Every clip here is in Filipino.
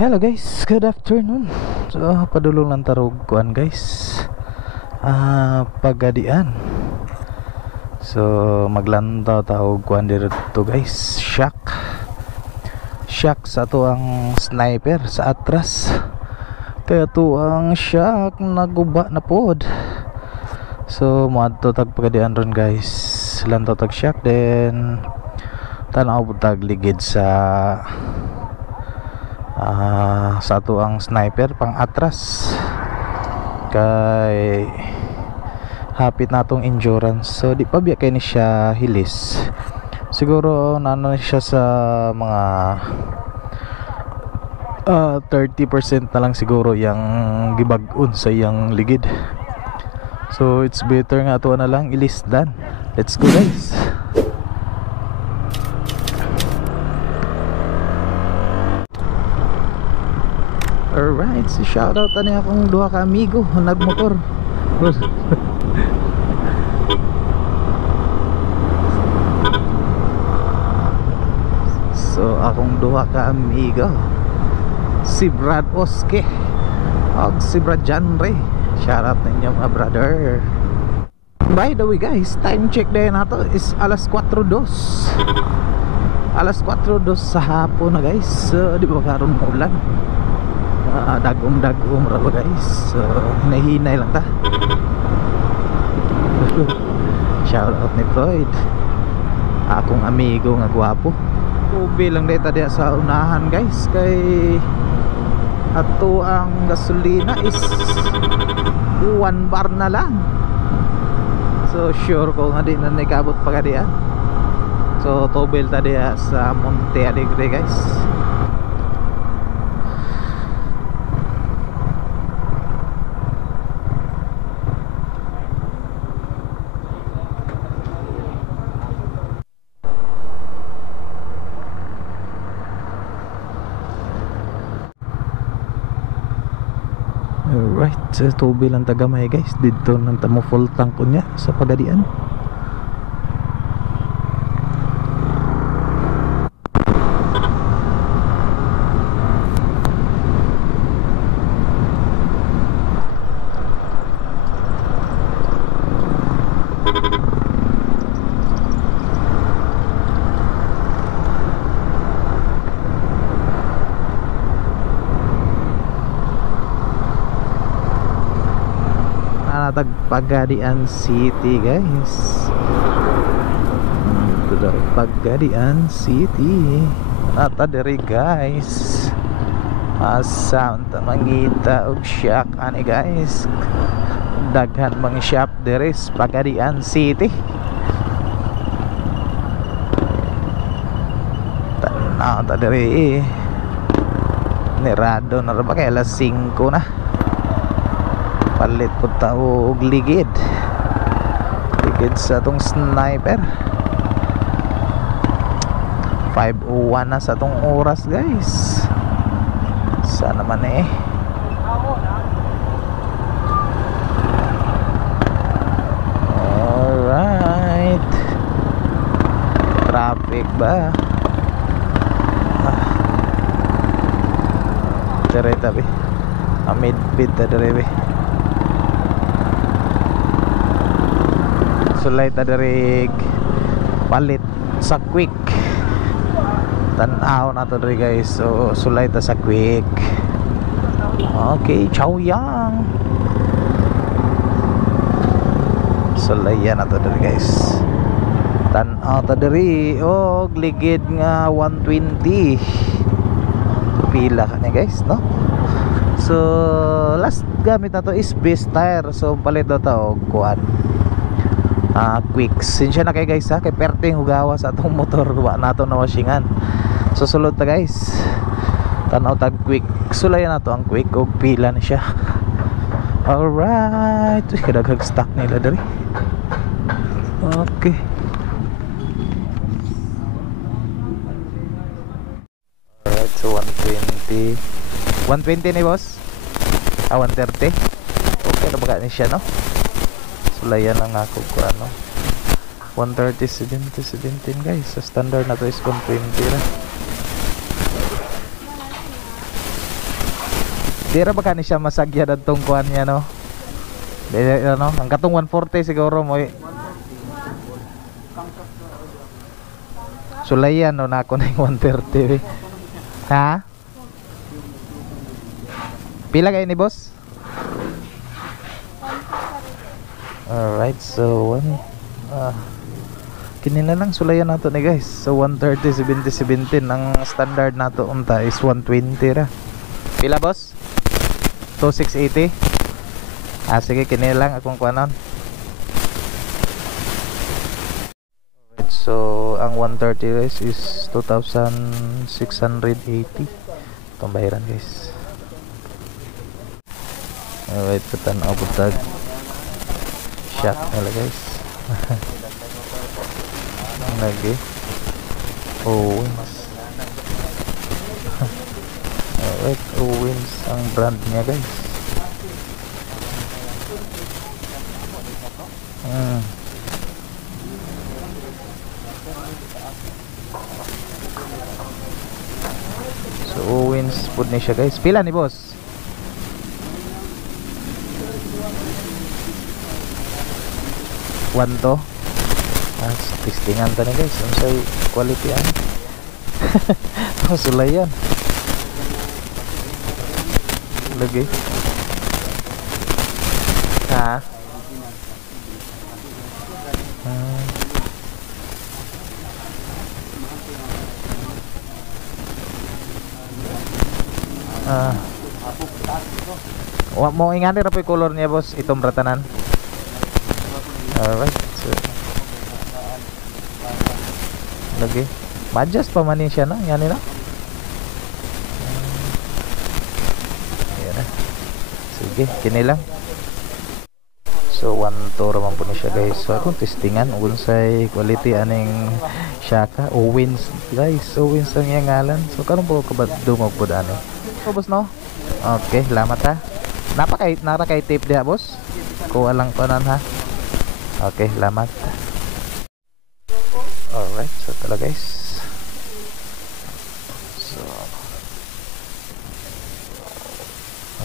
Hello guys, good afternoon. So padulong lang tarog kuan guys. Pagadian. So maglantaw taog kuan dito guys. Shock sa to ang sniper sa atras. Kaya to ang shock naguba na pod. So moadto tag pagadian ron guys. Lantaw tag shock then tanaw tag ligid sa ato ang sniper pang atras kay hapit natong endurance. So di pa biya kay ni siya hilis, siguro nano siya sa mga 30% na lang siguro yang gibag-on sa yang ligid. So it's better nga to na lang ilisdan. Let's go guys. Alright, so shoutout ani akong duha ka amigo nagmotor. So akong duha ka amigo, si Brad Oske og si Brad Janre. Shoutout ninyo mga brother. By the way guys, time check din nato is alas 4:02. Alas 4:02 sa hapon na guys. So di ba karon ulan? Dagom ra ba guys. So hinahinay lang ta. Shout out ni Floyd, akong amigo nga gwapo. Ubi lang dito diya sa unahan guys, kay ato ang gasolina is 1 bar na lang. So sure ko nga din na nakabot pa ka diyan. So tobel ta diya sa Monte Alegre guys. Alright, so tubi lang tagamay guys. Dito nang tamo full tank ko niya sa pagadian. Pagadian City guys. Pagadian City ata diri guys. Sound mangita og shock ani guys. Daghan mga shop diri sa Pagadian City. Tanaw ta diri nirado na ra ba kay alas 5 na. Palit po tao og ligid sa tong sniper. 5:01 na sa tong oras guys. Sana man Alright, traffic ba? Dire tabi amid-bid ta dire. Sulay ta dirig palit sa quick. Tanaw na to diri guys. So sulay ta sa quick. Okay, chow yang. Sulayan na to diri guys. Tanaw ta diri og ligid nga 120. Pila ka ni guys, no? So last gamit na to is base tire. So palit daw ta og kuan quick. Sinsya na kay guys ha, kay perting hugawa sa atong motor wa nato na washingan. So sulod ta guys, tanaw tag quick. Sulayan nato ang quick og pila na siya. Alright, kadaghag stock nila diri. Okay, alright, so 120 ni boss. 130. Okay na ba ni siya, no? Sulayan lang ako ko ano 130 17 guys. Sa standard na to is 120 na. Di ra ba kani siya masagya dadtong kuan niya no? Di ano, ang katong 140 siguro mo. Sulayan no na ako na yung 130. Ha? Pila kayo ni boss? Alright, so kini na lang sulayan nato ni guys. So 130 70 17 ang standard nato unta is 120 ra. Pila boss? 2680. Sige kini lang akong kuanon. Alright, so ang 130 guys is 2680. Itong bayaran guys. Alright, patanaw po tag shock nila guys. Lagi Owens. Alright, Owens ang brand niya guys. So Owens pud ni siya guys. Pila ni boss? One to testingan tani guys unsay quality an. Sulayan lagi ha. Wa mo ingani ra po yung color niya boss itong ratanan. Alright, so lagi adjust pa man siya no, yan na. Yan na. Sige, kini lang. So 1 to raman po ni siya guys. So akong testingan unsay quality aning Shaka Owens guys. Owens ang iyang ngalan. So karon po kabadungog po ani. So boss no. Okay, salamat ha. Nara kay tape diha boss. Kuha lang ko nan ha. Okay, salamat. Alright, so tala guys. So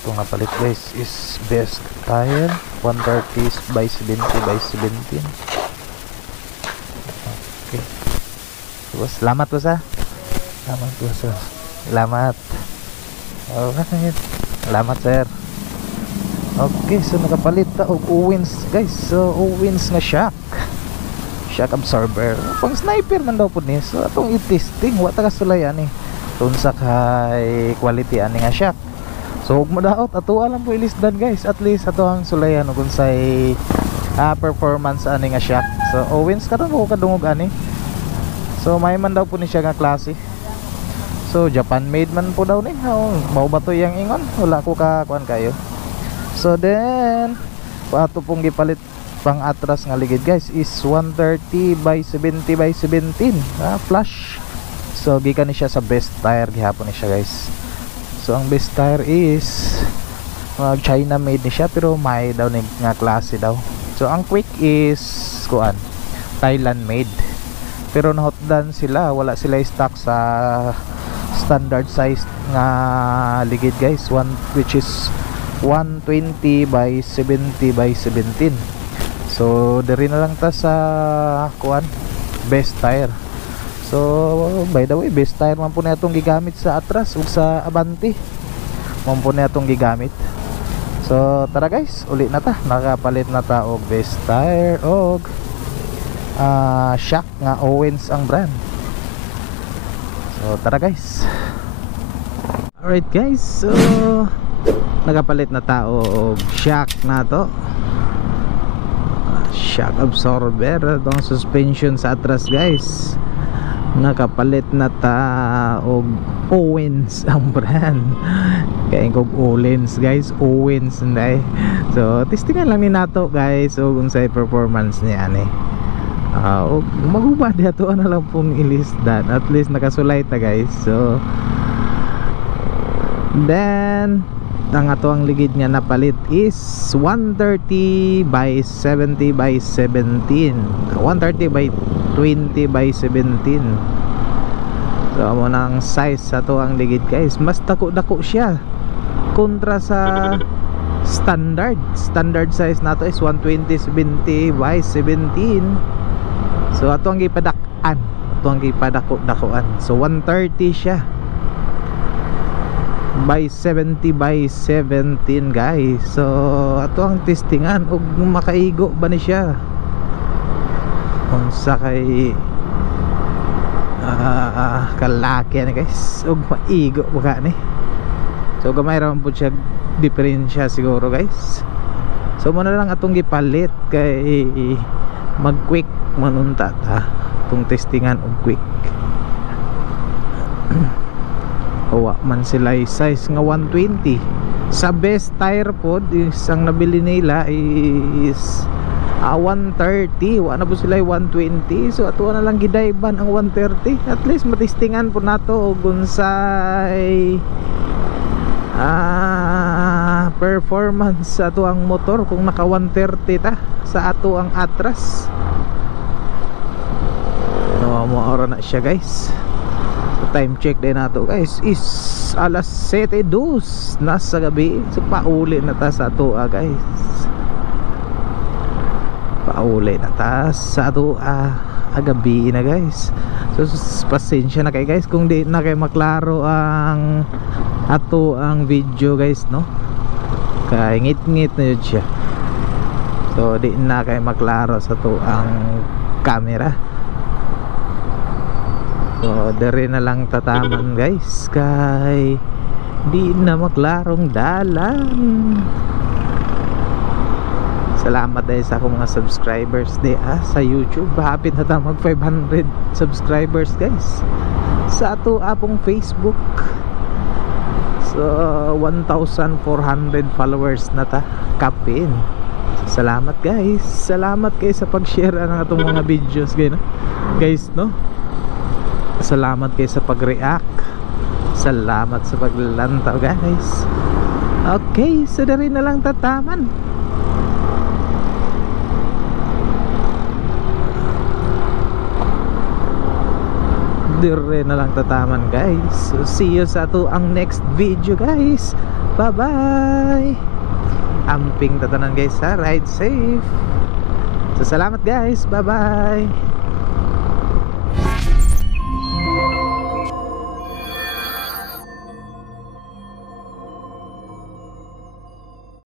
itong napalit guys is best tire 130 by 70 by 17. Okay. So, salamat po sa. Salamat po sa. Salamat. Alright. Salamat sir. Okay, so nakapalit ta og Owens guys. So Owens nga shock absorber pang sniper man daw pud ni. So atong i-testing wa ta kasulayan ni unsa kay quality ani nga shock. So ug madaot ato alam po ilisdan guys, at least ato ang sulayan ug unsay performance ani nga shock. So Owens karon ko kadungog ani. So may man daw po ni siya nga klase. So Japan made man po daw ni. Mao ba to yang ingon? Wala ko ka kuan kayo. So then ato pong gipalit pang atras nga ligid guys is 130 by 70 by 17 flash. So gikan ni siya sa best tire gihapon ni siya guys. So ang best tire is China made ni siya pero may daw ni nga klase daw. So ang quick is kuan Thailand made pero nahotdan sila, wala sila stock sa standard size nga ligid guys, which is 120 by 70 by 17. So diri na lang ta sa kuan best tire. So by the way, best tire man po na itong gigamit sa atras ug sa Avanti man po na itong gigamit. So tara guys, uli na ta, nakapalit na ta og best tire og shock nga Owens ang brand. So tara guys. Alright guys, so nakapalit na tao og shock na to, shock absorber, itong suspension sa atras guys. Nakapalit na ta og Owens ang brand. Kaya kog Owens guys, Owens nday. So testingan lang ni nato guys og unsay performance niya ani. Og magubad ato na lang pong ilisdan, at least nakasulay ta guys. So then ang ato ang ligid niya napalit is 130 by 70 by 17, 130 by 20 by 17. So amo nang size sa to ang ligid guys, mas dako-dako siya kontra sa standard size nato is 120/70 by 17. So ato ang gipadak-an, ato ang gipadako-dakuan. So 130 siya by 70 by 17 guys. So ato ang testingan og makaigo ba ni siya unsa kay kalaki ni guys og maigo ba ni. So gamay ra man pud siya diferensya siguro guys. So mo na lang atong gipalit kay mag quick manunta ta itong testingan og quick. Owa man sila size nga 120. Sa best tire pod is ang nabili nila is 130. Wa na po sila 120. So ato na lang gidayban ang 130. At least matistingan po nato og unsay performance sa ato ang motor kung naka 130 ta sa ato ang atras. No, maora na siya guys. So, time check din nato guys is alas 7:02 na sa gabi. So pauli na ta sa ato guys. Pauli na ta sa ato gabi na guys. So pasensya na kay guys kung di na kay maklaro ang ato ang video guys no. Kay ngit-ngit na yun siya. So di na kay maklaro sa to ang camera. So dere na lang tataman guys kay di na maklarong dalan. Salamat dahil sa akong mga subscribers di sa YouTube. Hapit na tayo mag 500 subscribers guys sa ato apong Facebook. So 1,400 followers na ta kapin. Salamat guys. Salamat kayo sa pag-share ng atong mga videos guys no. Salamat kayo sa pag-react. Salamat sa paglantaw guys. Okay, so na rin na lang tataman. Dire na lang tataman guys. So see you sa ato ang next video guys. Bye bye. Amping tatanan guys ha. Ride safe. So salamat guys. Bye bye.